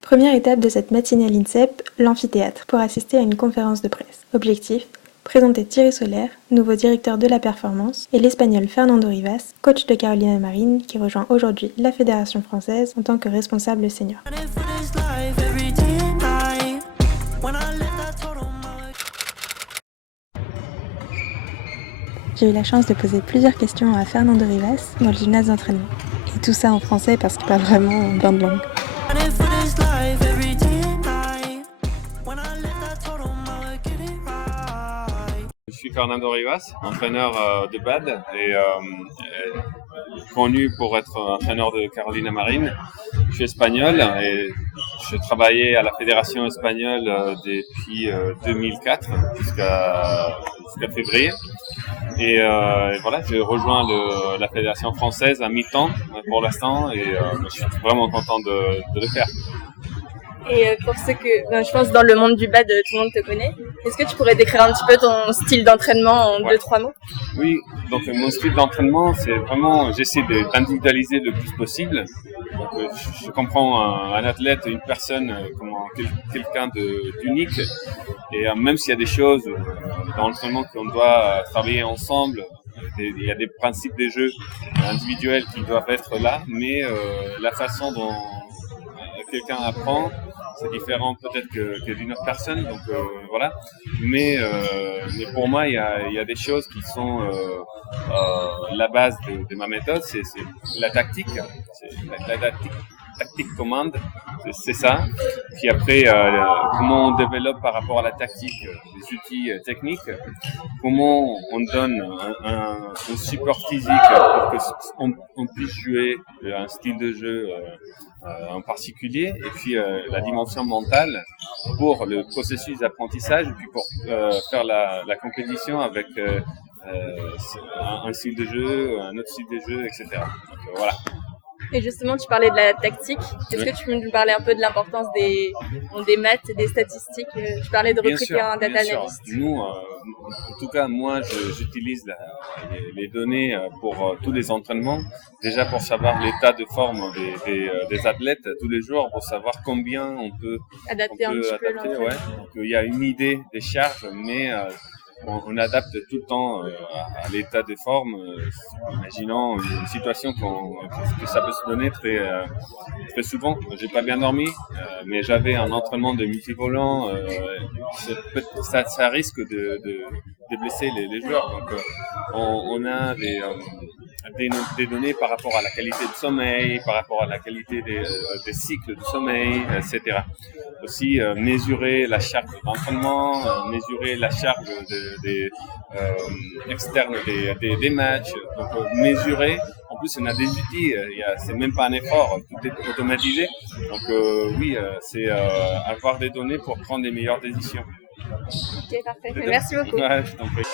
Première étape de cette matinée à l'INSEP, l'amphithéâtre, pour assister à une conférence de presse. Objectif, présenter Thierry Solère, nouveau directeur de la performance, et l'Espagnol Fernando Rivas, coach de Carolina Marín, qui rejoint aujourd'hui la Fédération française en tant que responsable senior. J'ai eu la chance de poser plusieurs questions à Fernando Rivas dans le gymnase d'entraînement. Et tout ça en français parce qu'il parle vraiment plein de langues. Je suis Fernando Rivas, entraîneur de BAD et connu pour être entraîneur de Carolina Marín. Je suis espagnol et je travaillais à la fédération espagnole depuis 2004 jusqu'à février. Et voilà, j'ai rejoint la fédération française à mi-temps pour l'instant et je suis vraiment content de le faire. Et pour ceux que, je pense dans le monde du BAD, tout le monde te connaît. Est-ce que tu pourrais décrire un petit peu ton style d'entraînement en 2-3 mots? Oui, donc mon style d'entraînement, c'est vraiment, j'essaie d'individualiser le plus possible. Donc, je comprends un athlète, une personne, comme quelqu'un d'unique. Et même s'il y a des choses dans l'entraînement qu'on doit travailler ensemble, il y a des principes des jeux individuels qui doivent être là, mais la façon dont quelqu'un apprend, c'est différent peut-être que d'une autre personne, donc voilà. Mais pour moi, il y a des choses qui sont la base de ma méthode, c'est la tactique, c'est la tactique commande, c'est ça. Puis après, comment on développe par rapport à la tactique les outils techniques, comment on donne un support physique pour qu'on puisse jouer un style de jeu en particulier, et puis la dimension mentale pour le processus d'apprentissage, et puis pour faire la compétition avec un style de jeu, un autre style de jeu, etc. Donc, voilà. Et justement, tu parlais de la tactique. Est-ce que tu peux nous parler un peu de l'importance des maths et des statistiques? Tu parlais de recruter un data analyst. Nous, en tout cas, moi, j'utilise les données pour tous les entraînements. Déjà pour savoir l'état de forme des athlètes tous les jours, pour savoir combien on peut adapter. Ouais. Donc, il y a une idée des charges, mais on adapte tout le temps à l'état de forme, imaginant une situation que ça peut se donner très souvent. J'ai pas bien dormi, mais j'avais un entraînement de multivolant, ça risque de blesser les joueurs. Donc on a des données par rapport à la qualité de sommeil, par rapport à la qualité des cycles de sommeil, etc. Aussi mesurer la charge d'entraînement, mesurer la charge externe des matchs, donc mesurer. En plus, on a des outils, c'est même pas un effort, tout est automatisé. Donc oui, c'est avoir des données pour prendre les meilleures décisions. Ok, parfait. Merci beaucoup. Ouais, je t'en prie.